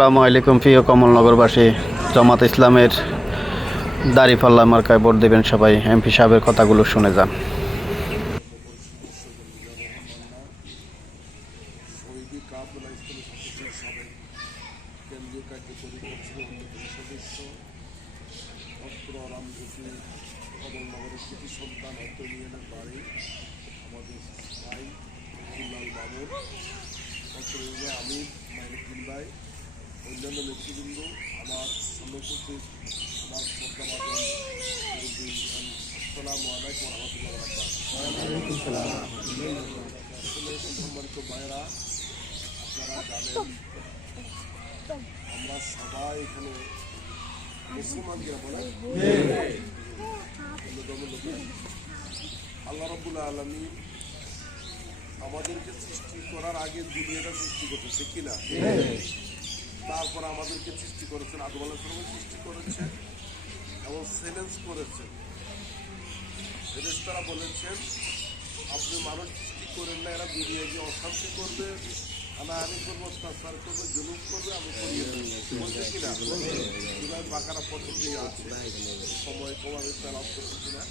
আসসালামু আলাইকুম প্রিয় কমলনগরবাসী। জামাত ইসলামের দাঁড়িপাল্লা মার্কায় ভোট দেবেন সবাই। এমপি সাহেবের কথাগুলো শুনে যান। কেন্দ্রীয় কার্যকরী পরিষদের অন্যতম সদস্য অত্র রামজ্যোতি কমলনগরের কৃতি সন্তান অত্র ইউনিয়নের বাড়ি আমাদের ভাই আব্দুল্লাল মামুন, অত্র ইউনিয়নের আমির মাইনুদ্দিন ভাই, অন্যান্য নেতৃবৃন্দ, আমার সম্মুখীন আমার শ্রদ্ধাভাজন আসসালামু আলাইকুম রহমতুল্লাহ। সম্মানিত ভাইয়েরা, আপনারা জানেন আমরা সবাই এখানে মুসলমান কে বলে আল্লাহ রাব্বুল আলামিন আমাদেরকে সৃষ্টি করার আগে দুনিয়াটা সৃষ্টি করতেন, ঠিক কিনা? তারপর আমাদেরকে সৃষ্টি করেছেন, আদম আলাইহিস সালাম সৃষ্টি করেছেন এবং চ্যালেঞ্জ করেছেন। ফেরেশতারা বলেছেন আপনি মানুষ সৃষ্টি করেন না, এরা দুনিয়ায় গিয়ে অশান্তি করবে, আনাহানি করবো, অত্যাচার করবে, জুলুম করবে, আমি করিয়ে বলছে কিনা? এবার বাঁকারা পদ্ধতি আছে, সময় কমাবে তারা করতেছি না।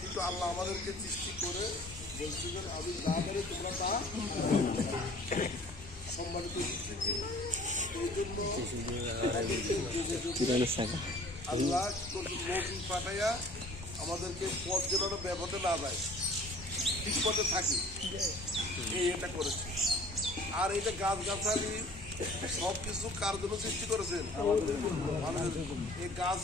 কিন্তু আল্লাহ আমাদেরকে সৃষ্টি করে বলছিলেন আমি যা পারি তোমরা তা সম্মানিত সৃষ্টি। এই জন্য আল্লাহ নবী পাঠাইয়া আমাদেরকে পথ যেন ব্যবহারে না যায়, ঠিক পথে থাকি, এটা করেছে। আর এটা গাছগাছালি সব কিছু কার জন্য সৃষ্টি করেছেন? এই গাছ